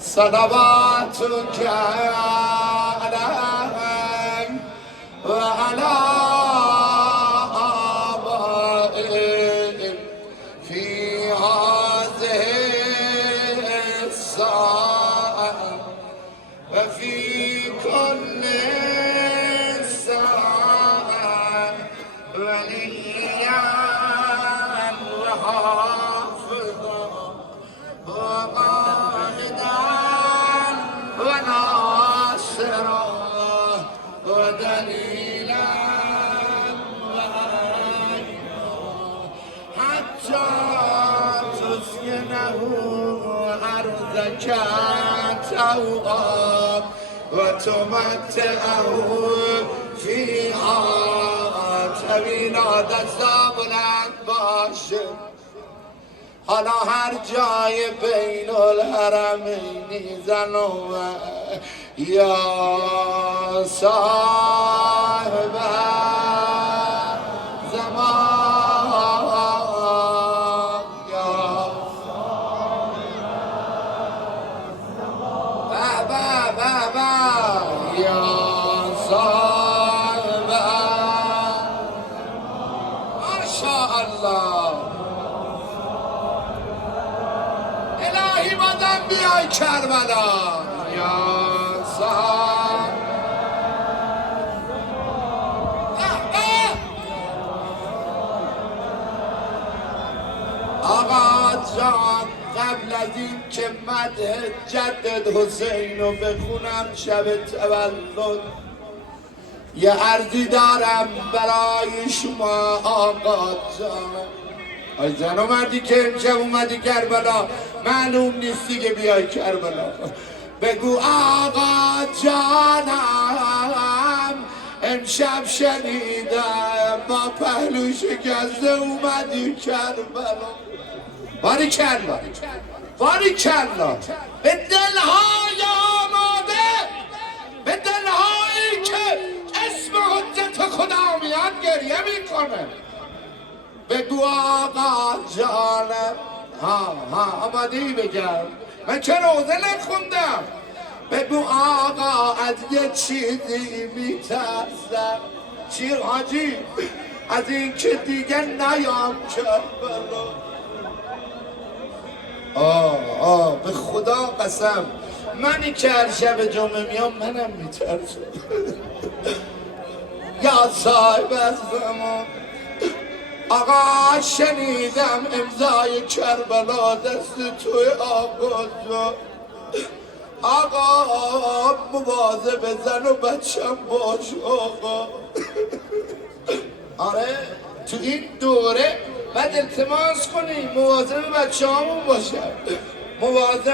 صلواتك علي وعلى آبائي في هذه الساعة وفي كل ساعة وليا وحافظا وقائدا وناصرا ودليلا وعينا حتى تسكنه أرضك توعا وتمتعه فيها طویلا دستا بلند باشه حالا هر جای بین الحرمینی زنو یا صاحب زمان یا بابا یا صاحب ماشاءالله الهی مادم بیای کربلا یا صاحب آقا جان قبل از این که مدح جدد حسین رو بخونم شب تولد یه عرضی دارم برای شما آقا جان. ای زن اومدی که امشب اومدی کربلا معلوم نیستی که بیای کربلا بگو آقا جانم امشب شنیدم با پهلو شکسته اومدی کربلا باریکلا باریکلا به دلهای آماده به دلهایی که اسم حجت خدا میاد گریه میکنه بگو آقا جانم آمادی بگم من چه روزه نخوندم بگو آقا از یه چیزی میترسم چی حاجی از این که دیگه نیام کربلا به خدا قسم منی که هر شب جمعه میام منم میترسم یا صاحب از زمان آقا شنیدم امضای کربلا دست توی آقا جان آقا مواظب زن و بچم باش آقا آره تو این دوره بعد التماس کنی مواظب بچه همون باشه مواظب